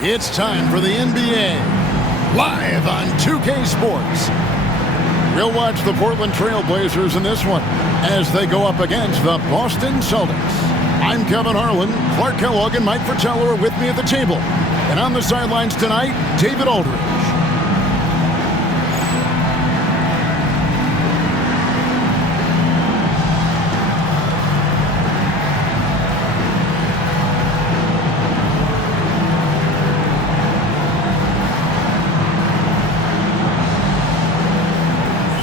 It's time for the NBA, live on 2K Sports. We'll watch the Portland Trail Blazers in this one as they go up against the Boston Celtics. I'm Kevin Harlan. Clark Kellogg and Mike Fratello are with me at the table. And on the sidelines tonight, David Aldridge.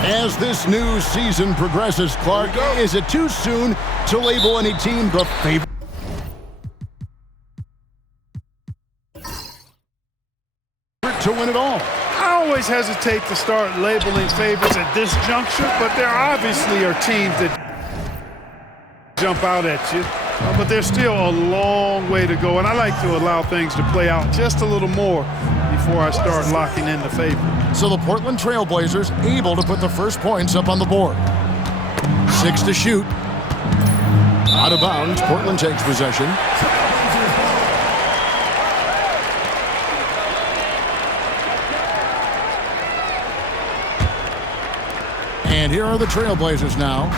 As this new season progresses, Clark, is it too soon to label any team the favorite to win it all? I always hesitate to start labeling favorites at this juncture, but there obviously are teams that jump out at you. But there's still a long way to go, and I like to allow things to play out just a little more before I start locking in the favorite. So the Portland Trail Blazers able to put the first points up on the board. 6 to shoot. Out of bounds, Portland takes possession. And here are the Trail Blazers now.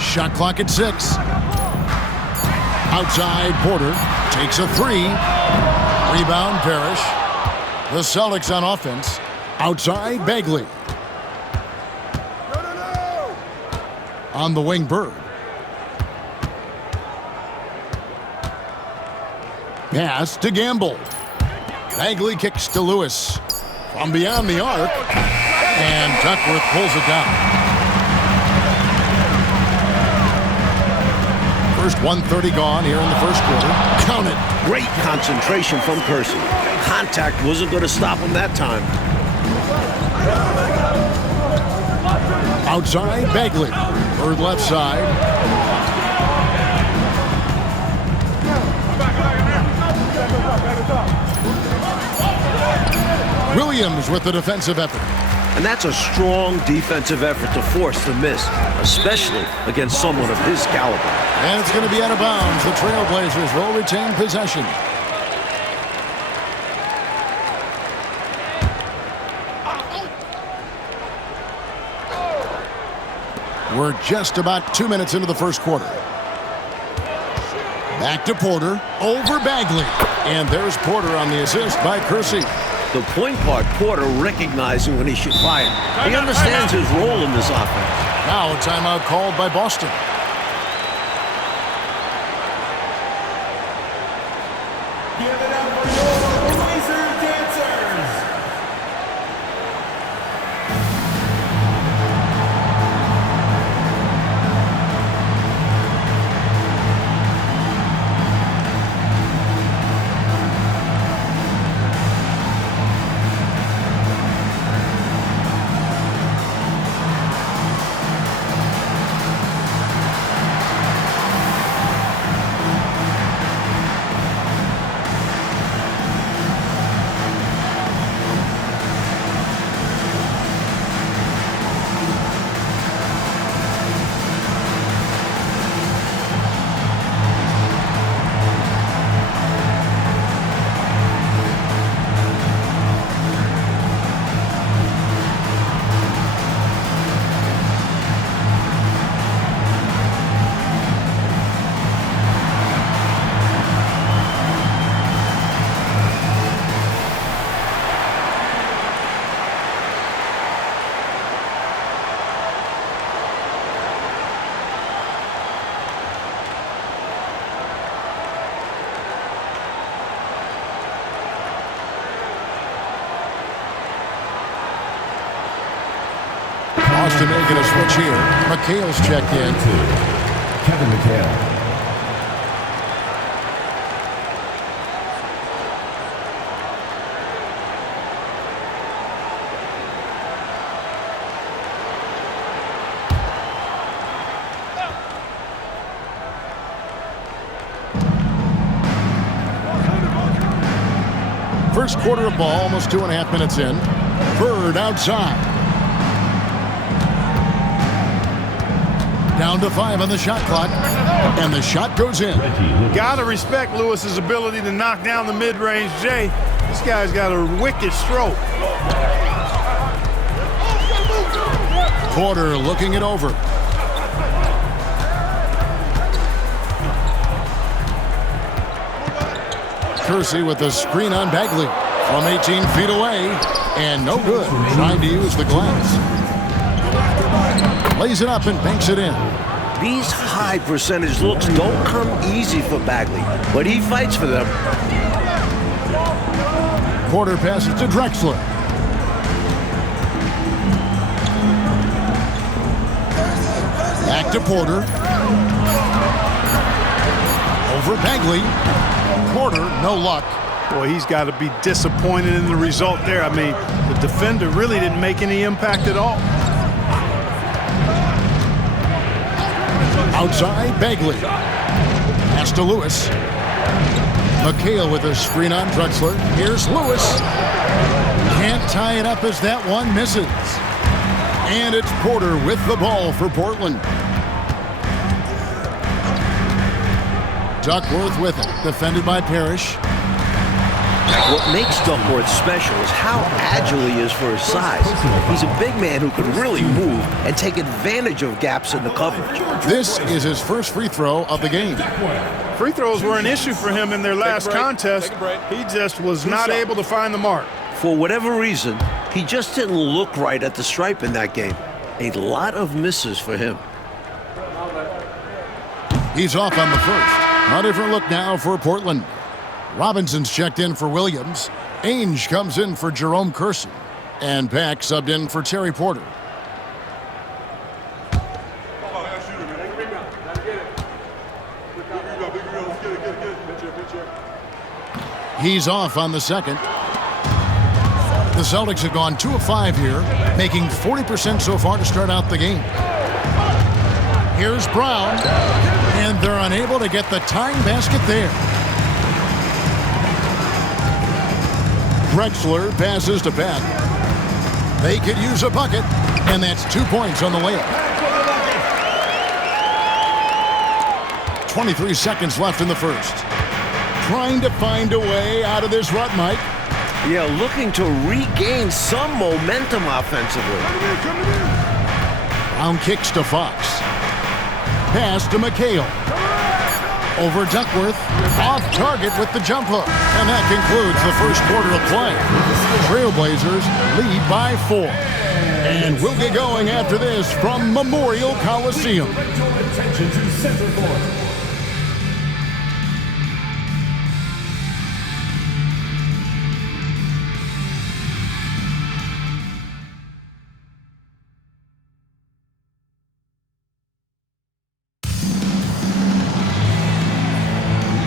Shot clock at 6. Outside, Porter takes a 3. Rebound, Parrish. The Celtics on offense. Outside, Bagley. On the wing, Bird. Pass to Gamble. Bagley kicks to Lewis. From beyond the arc. And Duckworth pulls it down. First 1:30 gone here in the first quarter. Count it. Great concentration from Percy. Contact wasn't going to stop him that time. Outside, Bagley. Bird left side. Williams with the defensive effort. And that's a strong defensive effort to force the miss, especially against someone of his caliber. And it's going to be out of bounds. The Trailblazers will retain possession. We're just about 2 minutes into the first quarter. Back to Porter, over Bagley. And there's Porter on the assist by Kersey. The point guard, Porter, recognizing when he should fire. He understands his role in this offense. Now a timeout called by Boston. Give it up for your Blazer dancers. Boston making a switch here. McHale's checked in. Kevin McHale. First quarter of ball, almost 2.5 minutes in. Bird outside. Down to 5 on the shot clock, and the shot goes in. Gotta respect Lewis's ability to knock down the mid-range J. This guy's got a wicked stroke. Porter looking it over. Kersey with the screen on Bagley from 18 feet away, and no good. Trying to use the glass. Lays it up and banks it in. These high percentage looks don't come easy for Bagley, but he fights for them. Porter passes to Drexler. Back to Porter. Over Bagley. Porter, no luck. Boy, he's got to be disappointed in the result there. I mean, the defender really didn't make any impact at all. Outside, Bagley. Pass to Lewis. McHale with a screen on Drexler. Here's Lewis. Can't tie it up as that one misses. And it's Porter with the ball for Portland. Duckworth with it. Defended by Parrish. What makes Duckworth special is how agile he is for his size. He's a big man who can really move and take advantage of gaps in the coverage. This is his first free throw of the game. Free throws were an issue for him in their last contest. He just was not able to find the mark. For whatever reason, he just didn't look right at the stripe in that game. A lot of misses for him. He's off on the first. A different look now for Portland. Robinson's checked in for Williams. Ainge comes in for Jerome Kersey. And Pack subbed in for Terry Porter. He's off on the second. The Celtics have gone 2 of 5 here, making 40% so far to start out the game. Here's Brown, and they're unable to get the tying basket there. Drexler passes to Pat. They could use a bucket, and that's 2 points on the layup. 23 seconds left in the first. Trying to find a way out of this rut, Mike. Yeah, looking to regain some momentum offensively. Brown kicks to Fox. Pass to McHale. Over Duckworth. Off target with the jump hook. And that concludes the first quarter of play. Trailblazers lead by 4. And we'll get going after this from Memorial Coliseum. Attention to center court.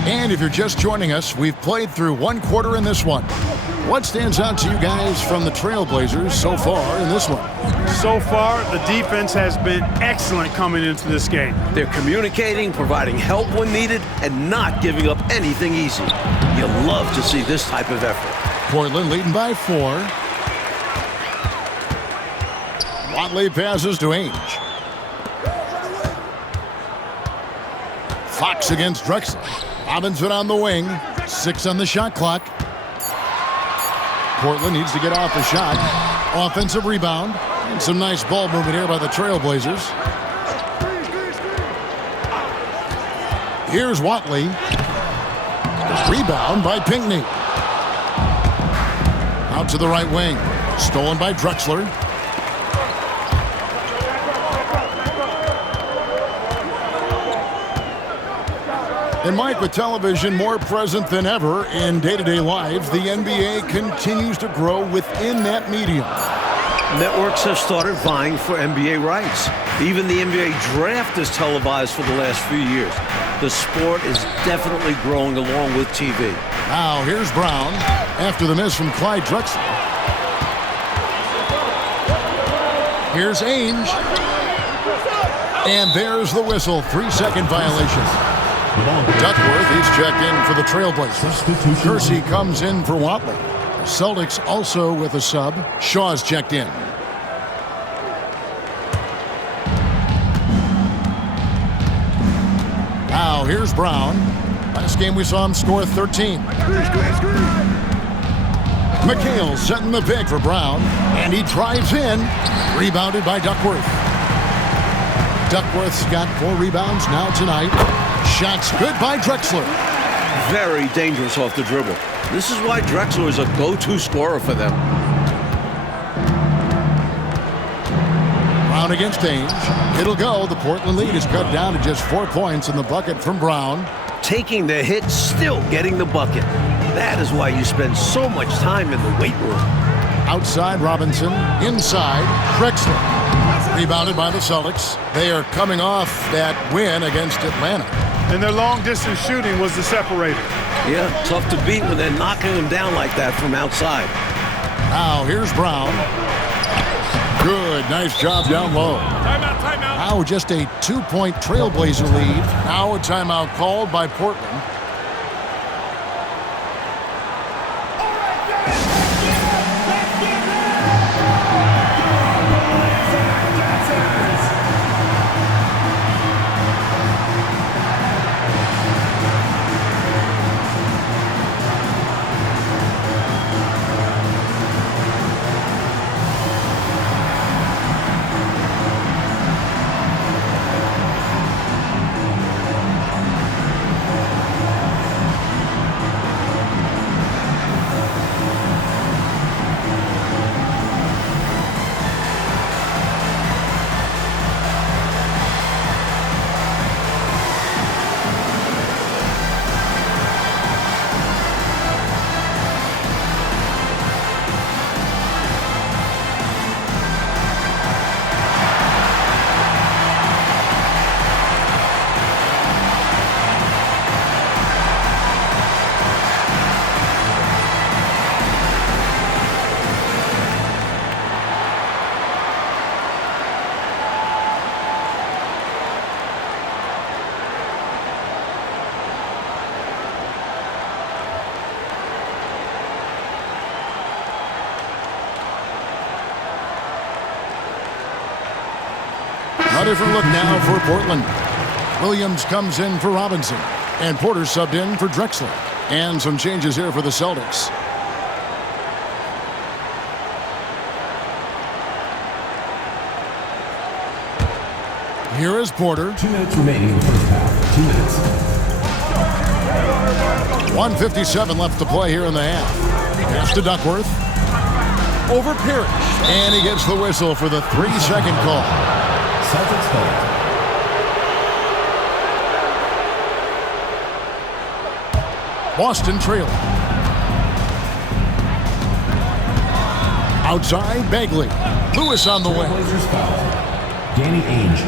And if you're just joining us, we've played through 1 quarter in this one. What stands out to you guys from the Trailblazers so far in this one? So far, the defense has been excellent coming into this game. They're communicating, providing help when needed, and not giving up anything easy. You love to see this type of effort. Portland leading by 4. Watley passes to Ainge. Fox against Drexler. Robinson on the wing. 6 on the shot clock. Portland needs to get off the shot. Offensive rebound. And some nice ball movement here by the Trailblazers. Here's Watley. Rebound by Pinckney. Out to the right wing. Stolen by Drexler. And Mike, with television more present than ever in day-to-day lives, the NBA continues to grow within that medium. Networks have started vying for NBA rights. Even the NBA draft is televised for the last few years. The sport is definitely growing along with TV. Now here's Brown after the miss from Clyde Drexler. Here's Ainge. And there's the whistle. 3-second violation. Duckworth, he's checked in for the Trailblazers. Kersey comes in for Watley. Celtics also with a sub. Shaw's checked in. Now here's Brown. Last game we saw him score 13. McHale setting the pick for Brown, and he drives in. Rebounded by Duckworth. Duckworth's got 4 rebounds now tonight. Shots good by Drexler. Very dangerous off the dribble. This is why Drexler is a go-to scorer for them. Brown against Ainge. It'll go. The Portland lead is cut down to just 4 points in the bucket from Brown. Taking the hit, still getting the bucket. That is why you spend so much time in the weight room. Outside Robinson. Inside Drexler. Rebounded by the Celtics. They are coming off that win against Atlanta. And their long-distance shooting was the separator. Yeah, tough to beat when they're knocking them down like that from outside. Now here's Brown. Good, nice job down low. Timeout, timeout. Now just a 2-point Trailblazer lead. Now a timeout called by Portland. A different look now for Portland. Williams comes in for Robinson. And Porter subbed in for Drexler. And some changes here for the Celtics. Here is Porter. 2 minutes remaining in the first half. 2 minutes. 1:57 left to play here in the half. Pass to Duckworth. Over Parrish. And he gets the whistle for the 3-second call. Celtics failed. Boston trailing. Outside, Bagley. Lewis on the wing. Blazers foul. Danny Ainge.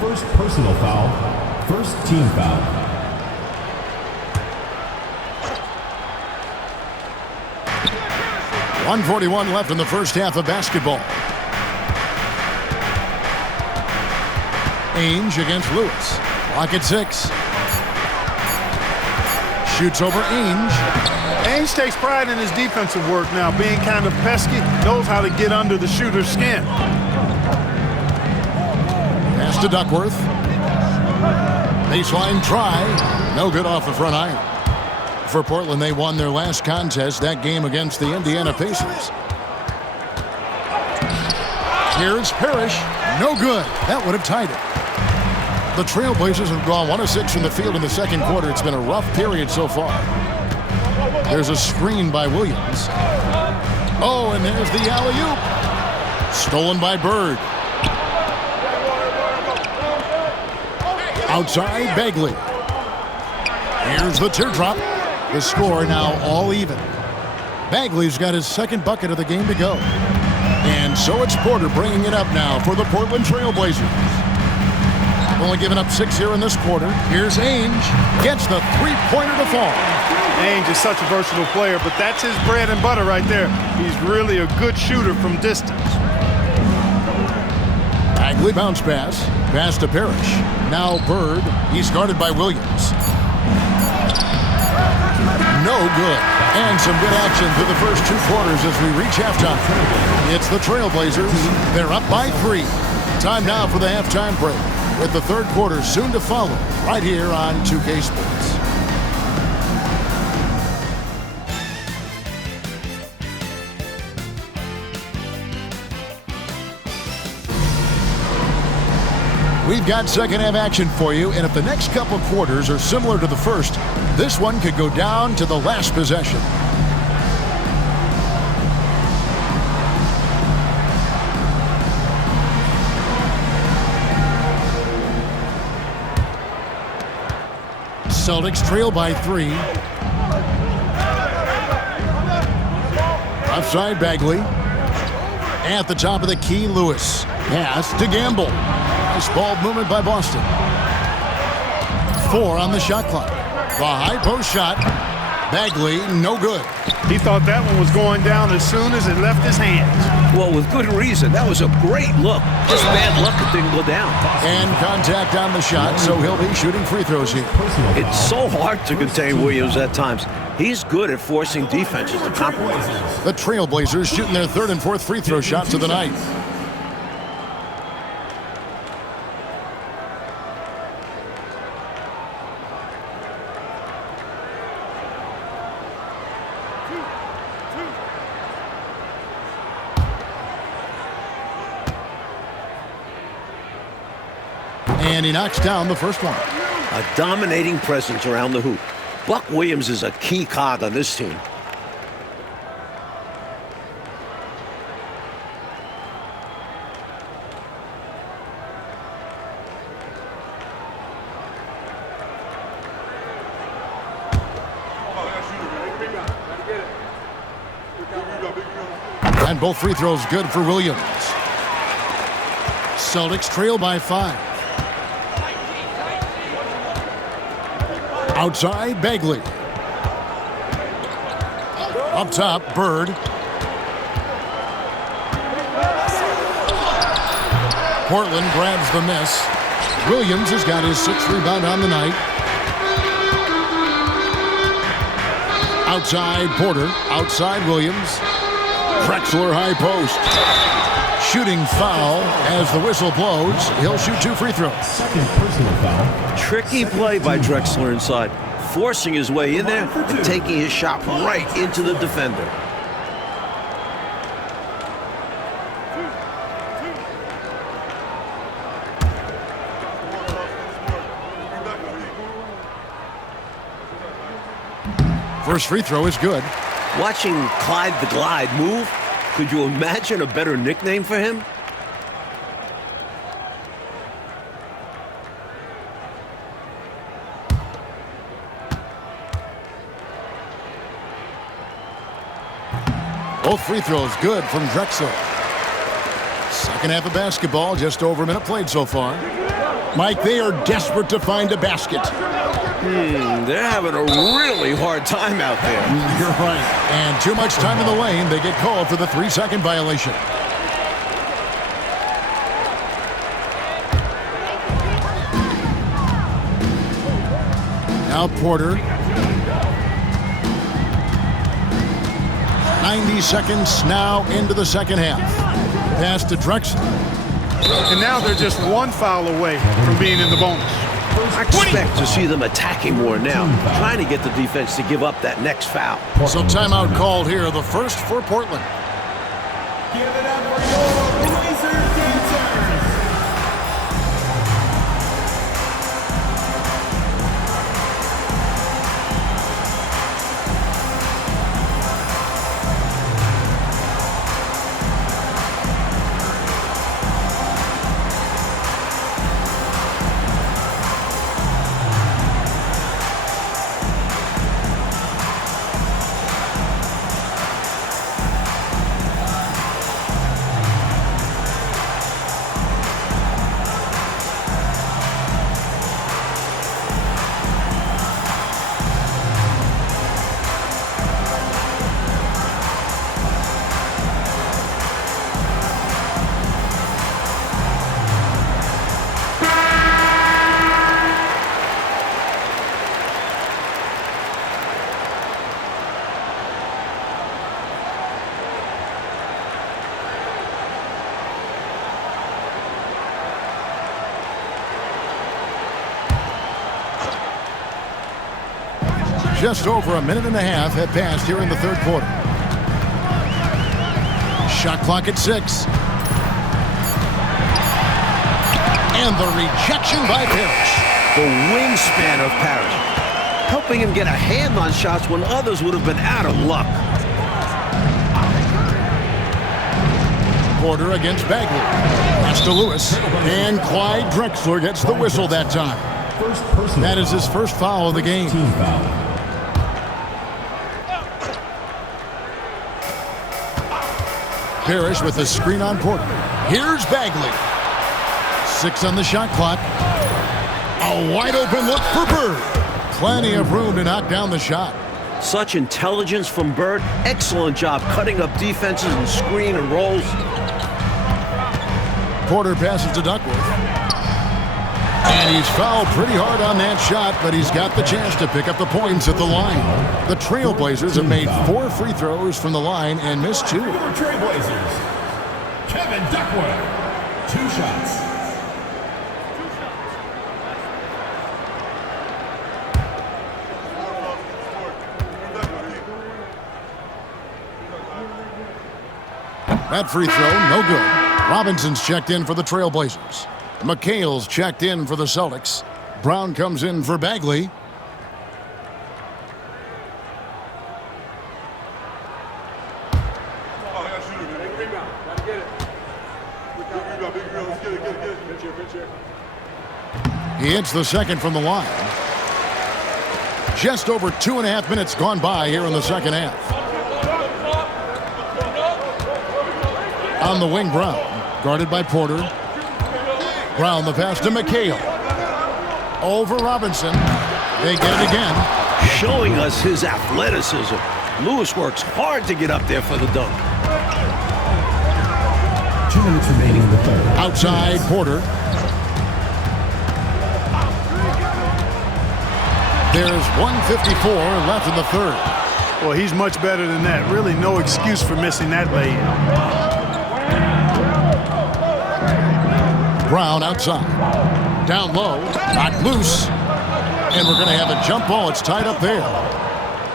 First personal foul. First team foul. .141 left in the first half of basketball. Ainge against Lewis. Clock at 6. Shoots over Ainge. Ainge takes pride in his defensive work now, being kind of pesky, knows how to get under the shooter's skin. Pass to Duckworth. Baseline try. No good off the front iron. For Portland, they won their last contest, that game against the Indiana Pacers. Here's Parrish. No good. That would have tied it. The Trailblazers have gone 1 of 6 from the field in the second quarter. It's been a rough period so far. There's a screen by Williams. Oh, and there's the alley-oop. Stolen by Bird. Outside, Bagley. Here's the teardrop. The score now all even. Bagley's got his second bucket of the game to go. And so it's Porter bringing it up now for the Portland Trailblazers. Only giving up 6 here in this quarter. Here's Ainge. Gets the three-pointer to fall. Ainge is such a versatile player, but that's his bread and butter right there. He's really a good shooter from distance. Bagley bounce pass. Pass to Parrish. Now Bird. He's guarded by Williams. No good. And some good action through the first 2 quarters as we reach halftime. It's the Trailblazers. They're up by 3. Time now for the halftime break. with the third quarter soon to follow right here on 2K Sports. We've got second half action for you, and if the next couple quarters are similar to the first, this one could go down to the last possession. Celtics trail by 3. Offside Bagley. At the top of the key, Lewis. Pass to Gamble. Nice ball movement by Boston. 4 on the shot clock. The high post shot. Bagley, no good. He thought that one was going down as soon as it left his hands. Well, with good reason. That was a great look. Just bad luck it didn't go down. And contact on the shot, so he'll be shooting free throws here. It's so hard to contain Williams at times. He's good at forcing defenses to compromise. The Trailblazers shooting their third and fourth free throw shots of the night. And he knocks down the first one. A dominating presence around the hoop. Buck Williams is a key cog on this team. And both free throws good for Williams. Celtics trail by 5. Outside, Bagley. Up top, Bird. Portland grabs the miss. Williams has got his 6th rebound on the night. Outside, Porter. Outside, Williams. Drexler high post. Shooting foul as the whistle blows. He'll shoot 2 free throws. Second personal foul. Tricky play by Drexler inside, forcing his way in there and taking his shot right into the defender. First free throw is good. Watching Clyde the Glide move, could you imagine a better nickname for him? Both free throws good from Drexler. Second half of basketball, just over a minute played so far. Mike, they are desperate to find a basket. They're having a really hard time out there. You're right. And too much time in the lane. They get called for the 3-second violation. Now Porter. 90 seconds now into the second half. Pass to Drexler. And now they're just one foul away from being in the bonus. I expect to see them attacking more now, trying to get the defense to give up that next foul. So timeout called here, the first for Portland. Give it up for your Laser Dancers. Just over a minute and a half have passed here in the third quarter. Shot clock at 6. And the rejection by Parrish. The wingspan of Parrish, helping him get a hand on shots when others would have been out of luck. Porter against Bagley. Pass to Lewis. And Clyde Drexler gets the whistle that time. That is his first foul of the game. Team foul. Parrish with the screen on Porter. Here's Bagley. 6 on the shot clock. A wide open look for Bird. Plenty of room to knock down the shot. Such intelligence from Bird. Excellent job cutting up defenses and screen and rolls. Porter passes to Duckworth. And he's fouled pretty hard on that shot, but he's got the chance to pick up the points at the line. The Trailblazers have made 4 free throws from the line and missed 2. Your Trailblazers, Kevin Duckworth, 2 shots. That free throw, no good. Robinson's checked in for the Trailblazers. McHale's checked in for the Celtics. Brown comes in for Bagley. He hits the second from the line. Just over 2.5 minutes gone by here in the second half. On the wing, Brown, guarded by Porter. Brown, the pass to McHale. Over Robinson. They get it again. Showing us his athleticism. Lewis works hard to get up there for the dunk. 2 minutes remaining in the third. Outside, Porter. There's 1:54 left in the third. Well, he's much better than that. Really no excuse for missing that lay-in. Brown outside. Down low. Knocked loose. And we're going to have a jump ball. It's tied up there.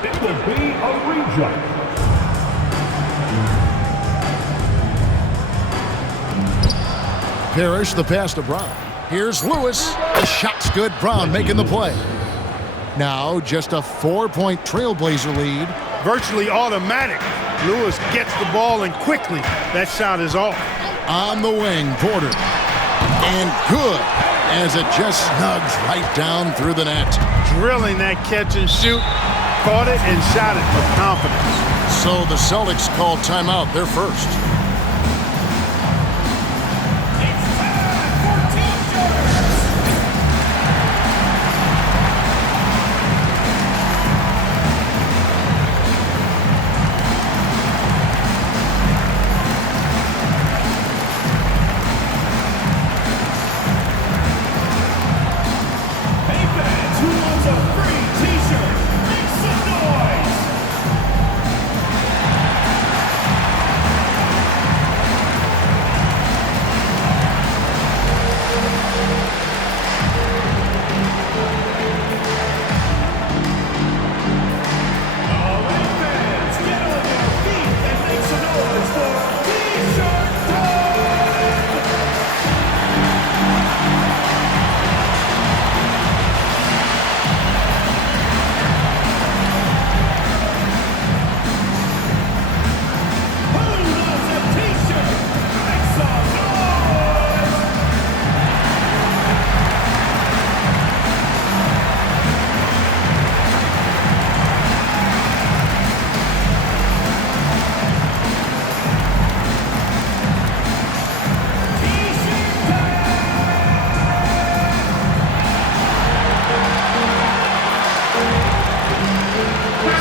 It will be a rejump. Parrish, the pass to Brown. Here's Lewis. The shot's good. Brown making the play. Now just a 4-point Trailblazer lead. Virtually automatic. Lewis gets the ball and quickly that shot is off. On the wing, Porter. And good, as it just snugs right down through the net. Drilling that catch and shoot. Caught it and shot it with confidence. So the Celtics called timeout, their first.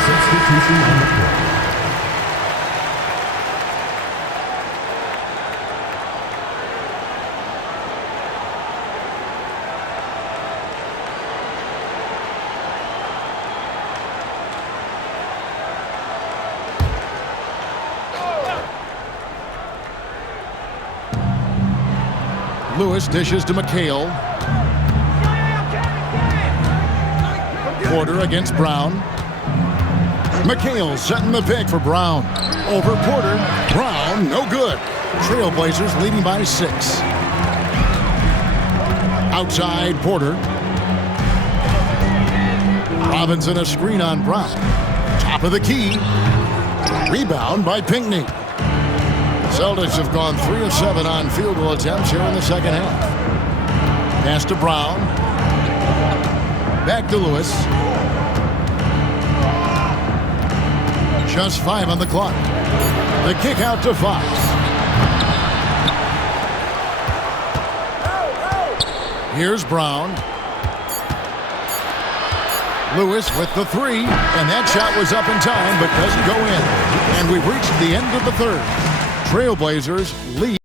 Substitution on the court. Lewis dishes to McHale. Porter against Brown. McHale setting the pick for Brown. Over Porter. Brown, no good. Trailblazers leading by 6. Outside Porter. Robinson a screen on Brown. Top of the key. Rebound by Pinckney. Celtics have gone 3 of 7 on field goal attempts here in the second half. Pass to Brown. Back to Lewis. Just 5 on the clock. The kick out to Fox. Here's Brown. Lewis with the 3, and that shot was up in time but doesn't go in. And we've reached the end of the third. Trailblazers lead.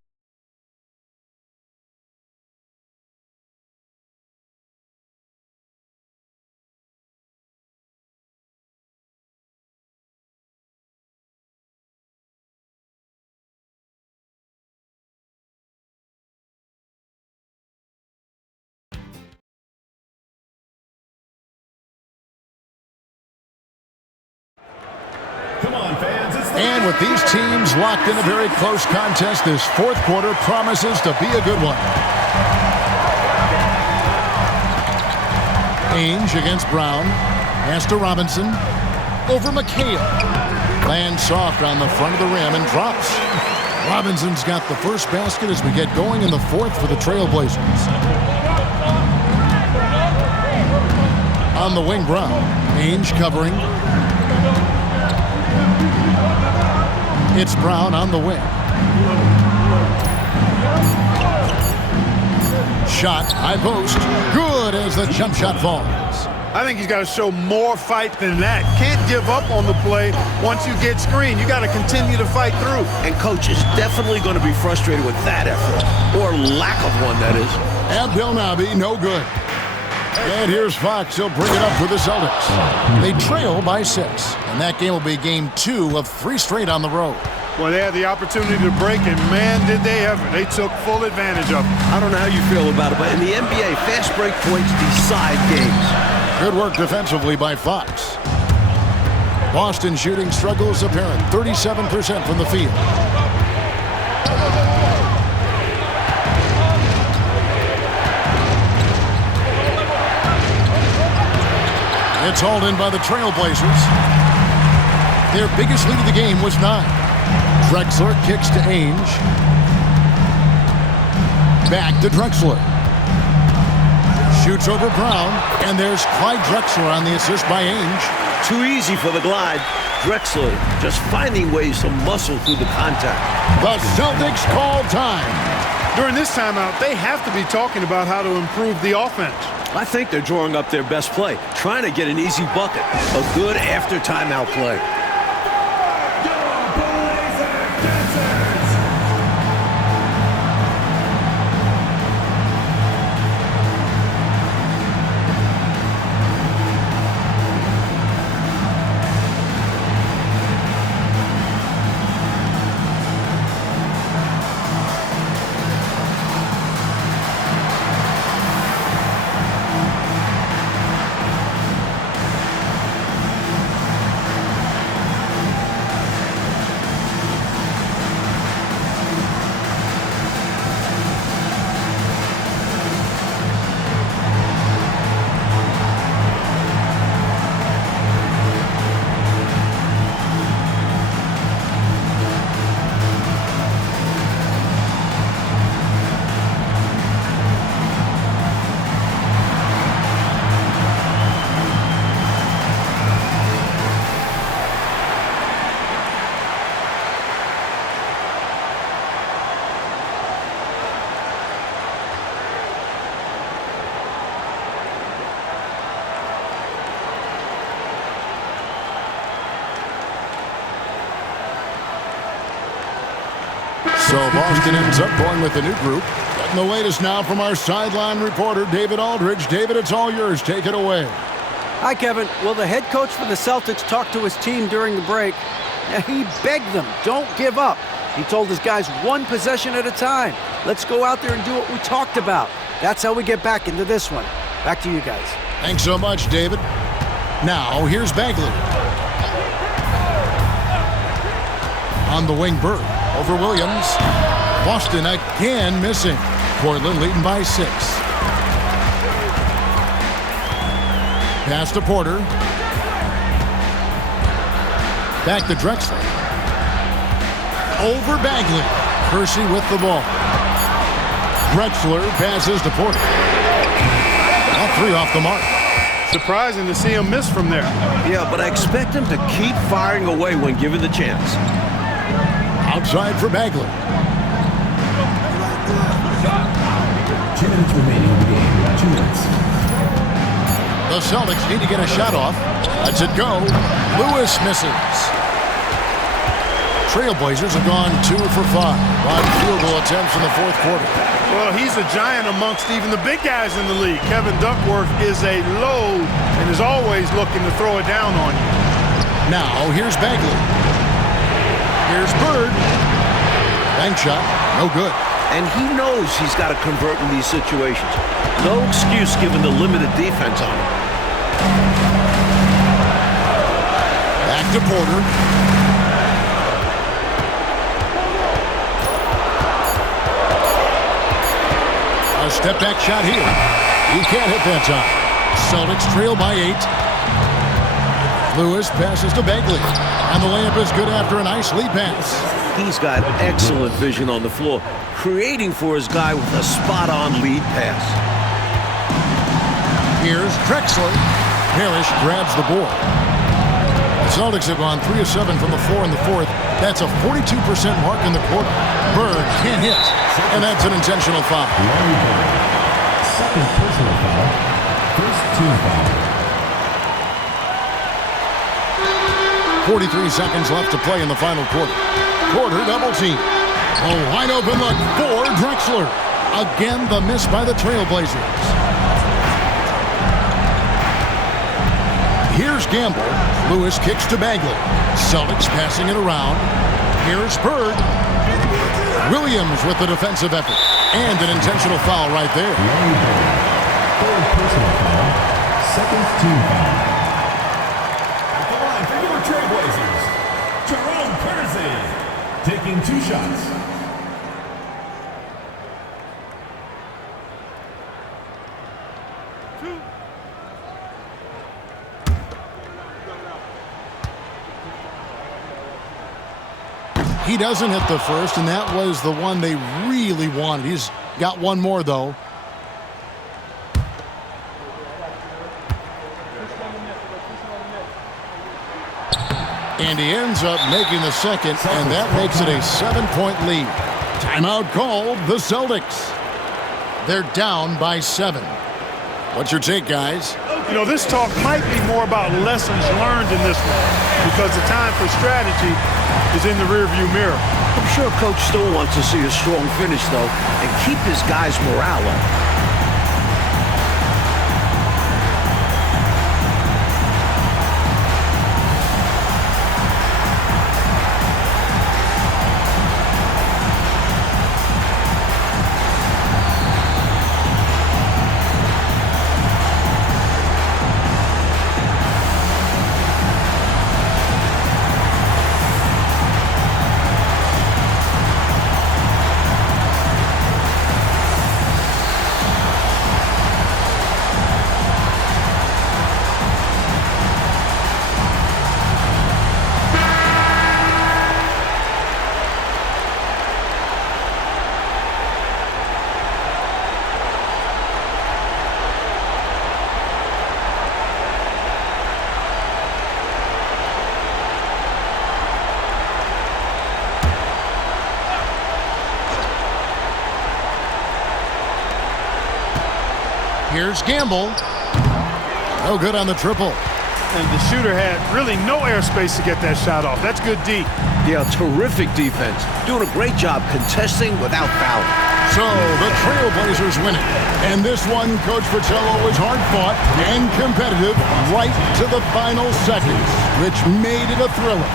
Come on, fans. It's the And with these teams locked in a very close contest, this fourth quarter promises to be a good one. Ainge against Brown. Pass to Robinson. Over McHale. Lands soft on the front of the rim and drops. Robinson's got the first basket as we get going in the fourth for the Trailblazers. On the wing, Brown. Ainge covering. It's Brown on the wing. Shot, high post. Good as the jump shot falls. I think he's got to show more fight than that. Can't give up on the play once you get screened. You got to continue to fight through. And coach is definitely going to be frustrated with that effort, or lack of one, that is. Abdel Nabi, no good. And here's Fox. He'll bring it up for the Celtics. They trail by 6. And that game will be game 2 of 3 straight on the road. Well, they had the opportunity to break, and man, did they ever. They took full advantage of it. I don't know how you feel about it, but in the NBA, fast break points decide games. Good work defensively by Fox. Boston shooting struggles apparent. 37% from the field. It's hauled in by the Trailblazers. Their biggest lead of the game was 9. Drexler kicks to Ainge. Back to Drexler. Shoots over Brown. And there's Clyde Drexler on the assist by Ainge. Too easy for the glide. Drexler just finding ways to muscle through the contact. The Celtics call time. During this timeout, they have to be talking about how to improve the offense. I think they're drawing up their best play, trying to get an easy bucket. A good after timeout play. So Boston ends up going with the new group. Getting the latest now from our sideline reporter, David Aldridge. David, it's all yours. Take it away. Hi, Kevin. Well, the head coach for the Celtics talked to his team during the break. He begged them, don't give up. He told his guys 1 possession at a time. Let's go out there and do what we talked about. That's how we get back into this one. Back to you guys. Thanks so much, David. Now, here's Bagley. On the wing, Bird over Williams. Boston again missing. Portland leading by 6. Pass to Porter. Back to Drexler. Over Bagley. Percy with the ball. Drexler passes to Porter. All 3 off the mark. Surprising to see him miss from there. Yeah, but I expect him to keep firing away when given the chance. Outside for Bagley. 2 minutes remaining in the game. 2 minutes. The Celtics need to get a shot off. Lets it go. Lewis misses. Trailblazers have gone 2 for 5 on field goal attempts in the 4th quarter. Well, he's a giant amongst even the big guys in the league. Kevin Duckworth is a load and is always looking to throw it down on you. Now, here's Bagley. Here's Bird. Bank shot. No good. And he knows he's got to convert in these situations. No excuse given the limited defense on him. Back to Porter. A step-back shot here. He can't hit that time. Celtics trail by 8. Lewis passes to Bagley. And the layup is good after a nice lead pass. He's got excellent vision on the floor, creating for his guy with a spot-on lead pass. Here's Drexler. Parrish grabs the board. The Celtics have gone 3 of 7 from the floor in the 4th. That's a 42% mark in the quarter. Bird can't hit. And that's an intentional foul. Larry Bird. Second personal foul. First team foul. 43 seconds left to play in the final quarter. Porter double team. A wide open look for Drexler. Again, the miss by the Trailblazers. Here's Gamble. Lewis kicks to Bagley. Celtics passing it around. Here's Bird. Williams with the defensive effort. And an intentional foul right there. Larry Bird. Third personal foul. Second team foul. At the line for your Trailblazers, Jerome Kersey, taking 2 shots. He doesn't hit the first, and that was the one they really wanted. He's got one more, though. And he ends up making the second, and that makes it a 7-point lead. Timeout called, the Celtics. They're down by 7. What's your take, guys? You know, this talk might be more about lessons learned in this one because the time for strategy is in the rearview mirror. I'm sure Coach still wants to see a strong finish, though, and keep his guys' morale up. Here's Gamble. No good on the triple. And the shooter had really no airspace to get that shot off. That's good D. Yeah, terrific defense. Doing a great job contesting without fouling. So the Trailblazers win it. And this one, Coach Fratello, was hard-fought and competitive right to the final seconds, which made it a thriller.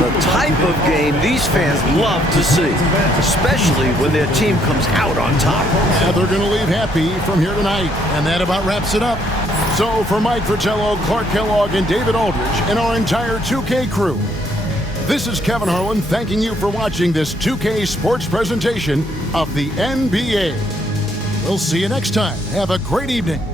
The type of game these fans love to see, especially when their team comes out on top. And they're going to leave happy from here tonight. And that about wraps it up. So for Mike Fratello, Clark Kellogg, and David Aldridge, and our entire 2K crew, This is Kevin Harlan thanking you for watching this 2K Sports presentation of the NBA. We'll see you next time. Have a great evening.